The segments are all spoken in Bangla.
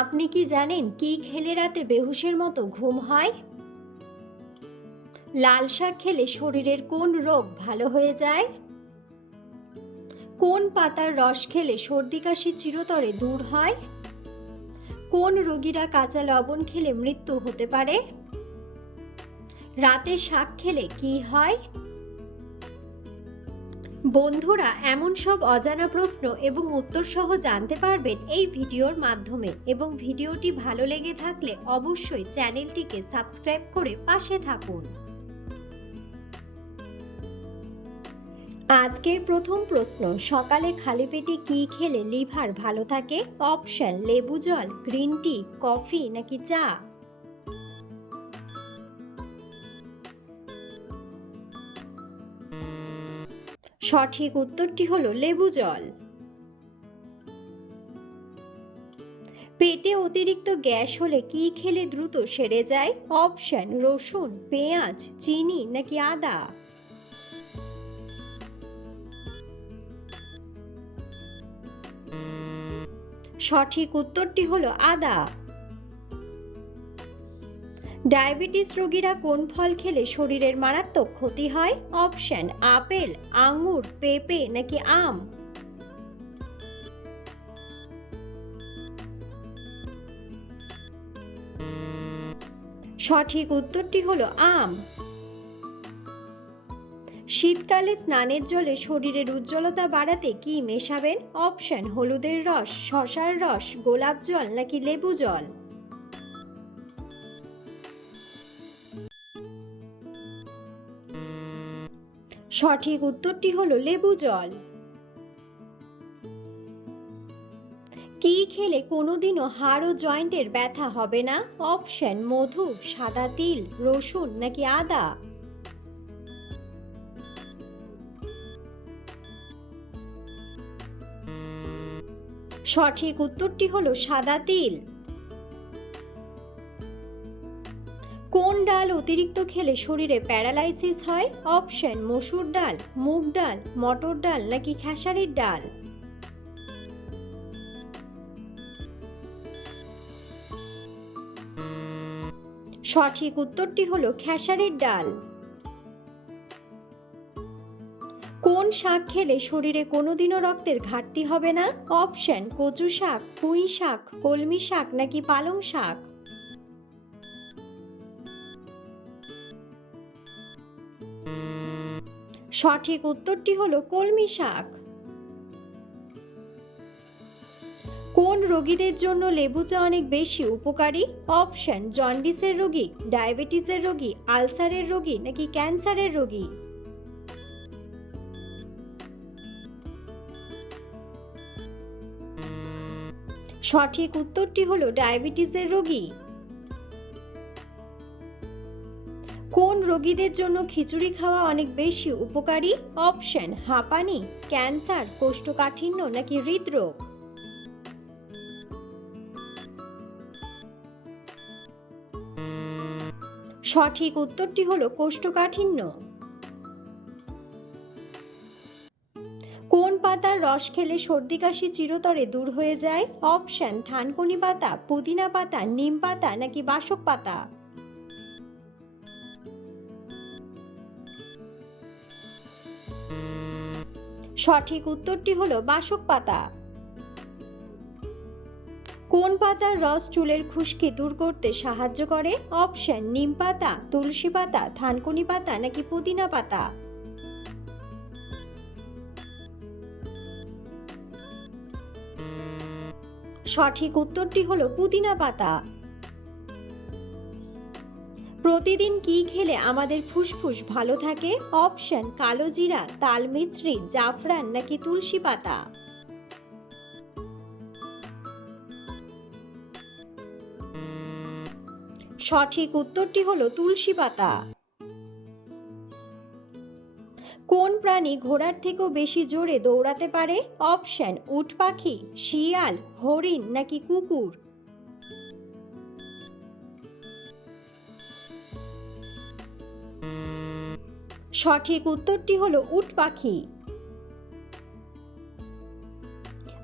আপনি কি জানেন কি খেলে রাতে বেহুশের মতো ঘুম হয়? লাল শাক খেলে শরীরের কোন রোগ ভালো হয়ে যায়? কোন পাতার রস খেলে সর্দি কাশি চিরতরে দূর হয়? কোন রোগীরা কাঁচা লবণ খেলে মৃত্যু হতে পারে? রাতে শাক খেলে কি হয়? বন্ধুরা, এমন সব অজানা প্রশ্ন এবং উত্তর সহ জানতে পারবেন এই ভিডিওর মাধ্যমে, এবং ভিডিওটি ভালো লেগে থাকলে অবশ্যই চ্যানেলটিকে সাবস্ক্রাইব করে পাশে থাকুন। আজকের প্রথম প্রশ্ন, সকালে খালি পেটে কি খেলে লিভার ভালো থাকে? অপশন: লেবু জল, গ্রিন টি, কফি নাকি চা? সঠিক উত্তরটি হলো লেবু জল। পেটে অতিরিক্ত গ্যাস হলে কি খেলে দ্রুত সেরে যায়? অপশন: রসুন, পেঁয়াজ, চিনি নাকি আদা? সঠিক উত্তরটি হলো আদা। ডায়াবেটিস রোগীরা কোন ফল খেলে শরীরের মারাত্মক ক্ষতি হয়? অপশন: আপেল, আঙ্গুর, পেঁপে নাকি আম? সঠিক উত্তরটি হলো আম। শীতকালে স্নানের জলে শরীরের উজ্জ্বলতা বাড়াতে কি মেশাবেন? অপশন: হলুদের রস, শসার রস, গোলাপ জল নাকি লেবু জল? সঠিক উত্তরটি হলো লেবু জল। কি খেলে কোনোদিনও হাড় ও জয়েন্টের ব্যথা হবে না? অপশন: মধু, সাদা তিল, রসুন নাকি আদা? সঠিক উত্তরটি হলো সাদা তিল। কোন ডাল অতিরিক্ত খেলে শরীরে প্যারালাইসিস হয়? অপশন: মসুর ডাল, মুগ ডাল, মটর ডাল নাকি খেসারির ডাল? সঠিক উত্তরটি হলো খেসারির ডাল। কোন শাক খেলে শরীরে কোনোদিনও রক্তের ঘাটতি হবে না? অপশন: কচু শাক, পুঁই শাক, কলমি শাক নাকি পালং শাক? সঠিক উত্তরটি হলো কলমি শাক। কোন রোগীদের জন্য লেবু চা অনেক বেশি উপকারী? অপশন: জন্ডিসের রোগী, ডায়াবেটিসের রোগী, আলসারের রোগী নাকি ক্যান্সারের রোগী? সঠিক উত্তরটি হলো ডায়াবেটিসের রোগী। কোন রোগীদের জন্য খিচুড়ি খাওয়া অনেক বেশি উপকারী? অপশন: হাঁপানি, ক্যান্সার, কোষ্ঠকাঠিন্য নাকি হৃদরোগ? সঠিক উত্তরটি হলো কোষ্ঠকাঠিন্য। কোন পাতার রস খেলে সর্দি কাশি চিরতরে দূর হয়ে যায়? অপশন: থানকুনি পাতা, পুদিনা পাতা, নিম পাতা নাকি বাসক পাতা? সঠিক উত্তরটি হলো বাসক পাতা। কোন পাতার রস চুলের খুশকি দূর করতে সাহায্য করে? অপশন: নিম পাতা, তুলসী পাতা, থানকুনি পাতা নাকি পুদিনা পাতা? সঠিক উত্তরটি হলো পুদিনা পাতা। প্রতিদিন কি খেলে আমাদের ফুসফুস ভালো থাকে? অপশন: কালো জিরা, তালমিছরি, জাফরান নাকি তুলসী পাতা? সঠিক উত্তরটি হলো তুলসী পাতা। কোন প্রাণী ঘোড়ার থেকেও বেশি জোরে দৌড়াতে পারে? অপশন: উট পাখি, শিয়াল, হরিণ নাকি কুকুর? সঠিক উত্তরটি হলো উট পাখি।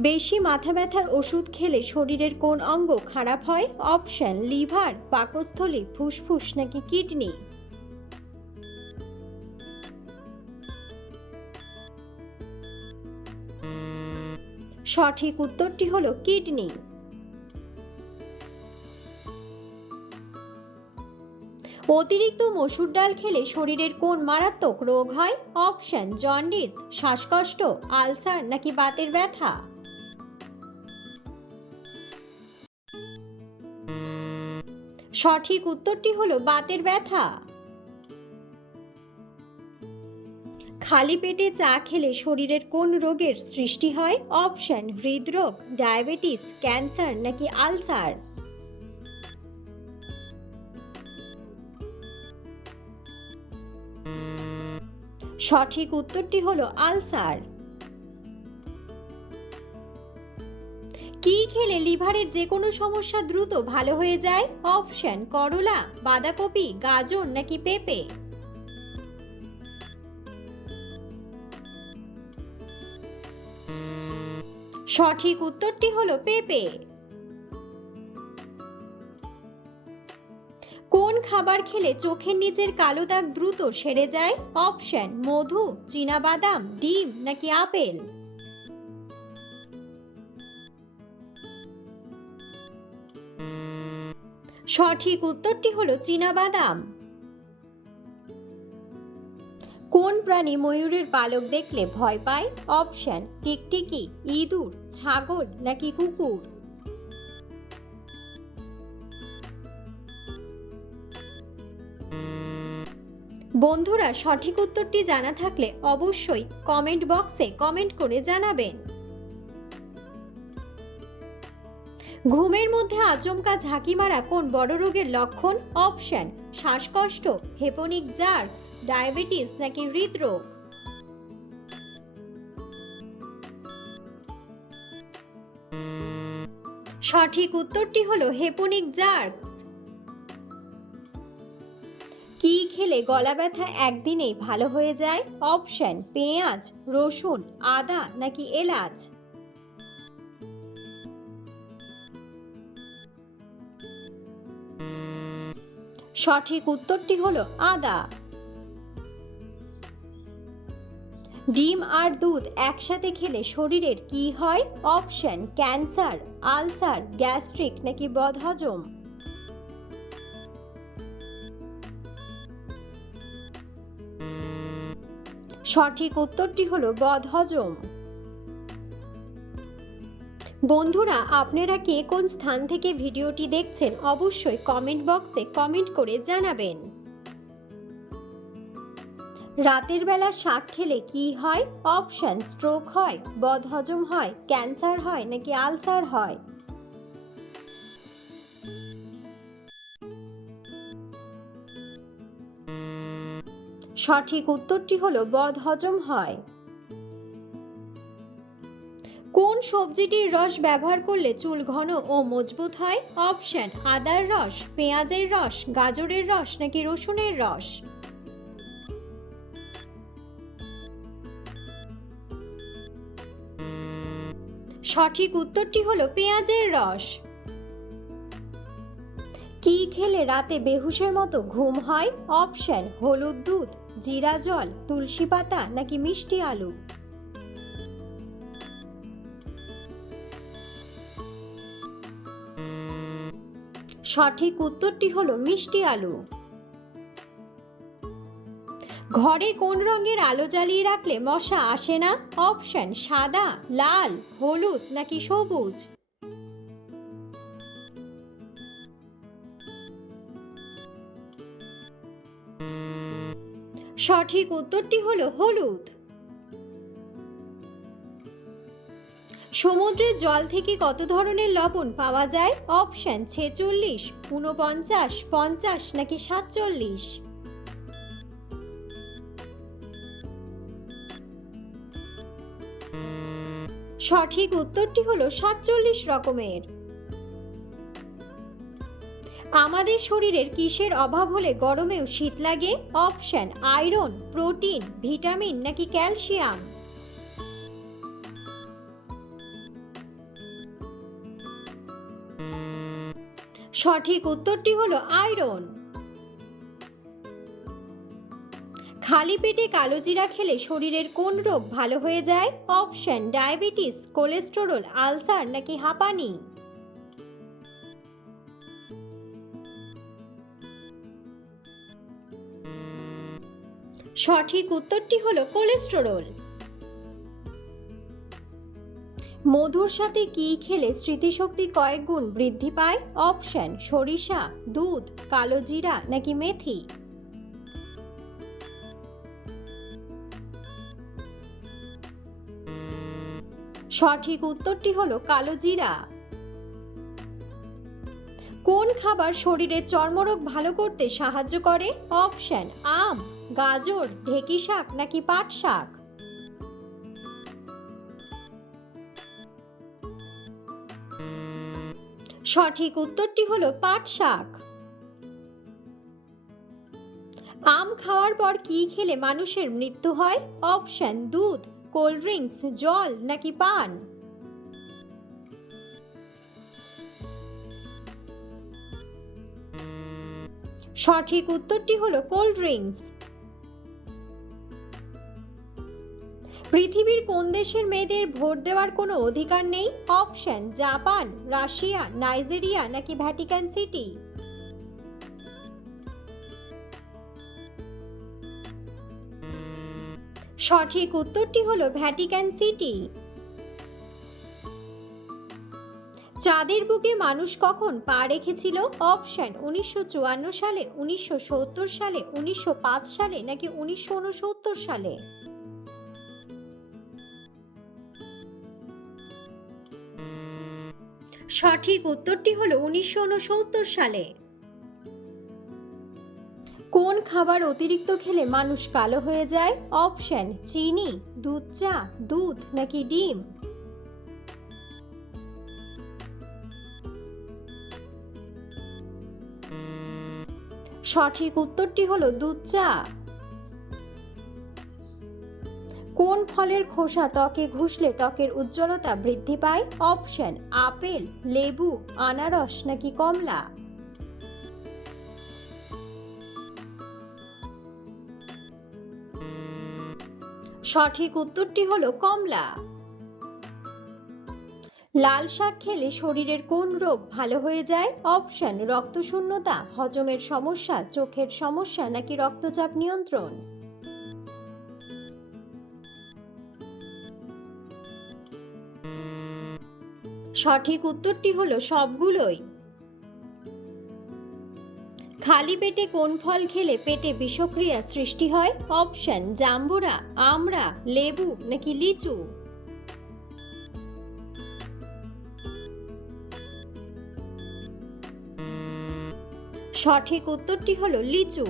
বেশি মাথা ব্যথার ওষুধ খেলে শরীরের কোন অঙ্গ খারাপ হয়? অপশন লিভার, পাকস্থলী, ফুসফুস নাকি কিডনি। সঠিক উত্তরটি হলো কিডনি। অতিরিক্ত মসুর ডাল খেলে শরীরের কোন মারাত্মক রোগ হয়? অপশন জন্ডিস, শ্বাসকষ্ট, আলসার নাকি বাতের ব্যথা। সঠিক উত্তরটি হলো বাতের ব্যথা। খালি পেটে চা খেলে শরীরের কোন রোগের সৃষ্টি হয়? অপশন হৃদরোগ, ডায়াবেটিস, ক্যান্সার নাকি আলসার। সঠিক উত্তরটি হলো আলসার। কি খেলে লিভারের যে কোনো সমস্যা দ্রুত ভালো হয়ে যায়? অপশন করলা, বাঁধাকপি, গাজর নাকি পেঁপে। সঠিক উত্তরটি হলো পেঁপে। কোন খাবার খেলে চোখের নিচের কালো দাগ দ্রুত সেরে যায়? অপশন মধু, চীনাবাদাম, ডিম নাকি আপেল। সঠিক উত্তরটি হলো চীনাবাদাম। কোন প্রাণী ময়ূরের পালক দেখলে ভয় পায়? অপশন টিকটিকি, ইঁদুর, ছাগল নাকি কুকুর। বন্ধুরা, সঠিক উত্তরটি জানা থাকলে অবশ্যই কমেন্ট বক্সে কমেন্ট করে জানাবেন। ঘুমের মধ্যে আচমকা ঝাঁকি মারা কোন বড় রোগের লক্ষণ? অপশন শ্বাসকষ্ট, হেপনিক জার্কস, ডায়াবেটিস নাকি হৃদরোগ। সঠিক উত্তরটি হলো হেপনিক জার্কস। কি খেলে গলা ব্যথা একদিনেই ভালো হয়ে যায়? অপশন পেঁয়াজ, রসুন, আদা নাকি এলাচ। সঠিক উত্তরটি হলো আদা। ডিম আর দুধ একসাথে খেলে শরীরের কি হয়? অপশন ক্যান্সার, আলসার, গ্যাস্ট্রিক নাকি বদহজম। সঠিক উত্তরটি হলো বদহজম। বন্ধুরা, আপনারা কে কোন স্থান থেকে ভিডিওটি দেখছেন অবশ্যই কমেন্ট বক্সে কমেন্ট করে জানাবেন। রাতের বেলা শাক খেলে কি হয়? অপশন স্ট্রোক হয়, বদহজম হয়, ক্যান্সার হয় নাকি আলসার হয়। সঠিক উত্তরটি হলো বদহজম হয়। কোন সবজিটির রস ব্যবহার করলে চুল ঘন ও মজবুত হয়? অপশন আদার রস, পেঁয়াজের রস, গাজরের রস নাকি রসুনের রস। সঠিক উত্তরটি হলো পেঁয়াজের রস। কি খেলে রাতে বেহুশের মতো ঘুম হয়? অপশন হলুদ দুধ, জিরা জল, তুলসী পাতা নাকি মিষ্টি আলু। সঠিক উত্তরটি হলো মিষ্টি আলু। ঘরে কোন রঙের আলো জ্বালিয়ে রাখলে মশা আসে না? অপশন সাদা, লাল, হলুদ নাকি সবুজ। সঠিক উত্তরটি হলো হলুদ। সমুদ্রের জল থেকে কত ধরনের লবণ পাওয়া যায়? অপশন 46, 49, 50 নাকি 47। সঠিক উত্তরটি হলো 47 রকমের। আমাদের শরীরের কিসের অভাব হলে গরমেও শীত লাগে? অপশন আয়রন, প্রোটিন, ভিটামিন নাকি ক্যালসিয়াম। সঠিক উত্তরটি হলো আয়রন। খালি পেটে কালোজিরা খেলে শরীরের কোন রোগ ভালো হয়ে যায়? অপশন ডায়াবেটিস, কোলেস্টেরল, আলসার নাকি হাঁপানি। সঠিক উত্তরটি হলো কোলেস্টেরল। মধুর সাথে কি খেলে স্মৃতিশক্তি কয়েক গুণ বৃদ্ধি পায়? অপশন সরিষা, দুধ, কালোজিরা নাকি মেথি। সঠিক উত্তরটি হলো কালোজিরা। কোন খাবার শরীরের চর্মরোগ ভালো করতে সাহায্য করে? অপশন আম, গাজর, ঢেঁকি শাক নাকি পাট শাক। সঠিক উত্তরটি হলো পাট শাক। আম খাওয়ার পর কি খেলে মানুষের মৃত্যু হয়? অপশন দুধ, কোল্ড ড্রিঙ্কস, জল নাকি পান। সঠিক উত্তরটি হলো কোল্ড ড্রিঙ্কস। পৃথিবীর কোন দেশের মেয়েদের ভোট দেওয়ার কোনো অধিকার নেই? অপশন জাপান, রাশিয়া, নাইজেরিয়া নাকি ভ্যাটিকান সিটি। সঠিক উত্তরটি হলো ভ্যাটিকান সিটি। চাঁদের বুকে মানুষ কখন পা রেখেছিল? অপশন 1954 সালে, 1970 সালে, 1905 সালে নাকি 1969 সালে। সঠিক উত্তরটি হলো 1969 সালে। কোন খাবার অতিরিক্ত খেলে মানুষ কালো হয়ে যায়? অপশন চিনি, দুধ চা, দুধ নাকি ডিম। সঠিক উত্তরটি হলো দুধ চা। কোন ফলের খোসা ত্বকে ঘষলে ত্বকের উজ্জ্বলতা বৃদ্ধি পায়? অপশন আপেল, লেবু, আনারস নাকি কমলা। সঠিক উত্তরটি হলো কমলা। লাল শাক খেলে শরীরের কোন রোগ ভালো হয়ে যায়? অপশন রক্তশূন্যতা, হজমের সমস্যা, চোখের সমস্যা নাকি রক্তচাপ নিয়ন্ত্রণ। সঠিক উত্তরটি হলো সবগুলোই। খালি পেটে কোন ফল খেলে পেটে বিষক্রিয়া সৃষ্টি হয়? অপশন জাম্বুরা, আমড়া, লেবু নাকি লিচু। সঠিক উত্তরটি হলো লিচু।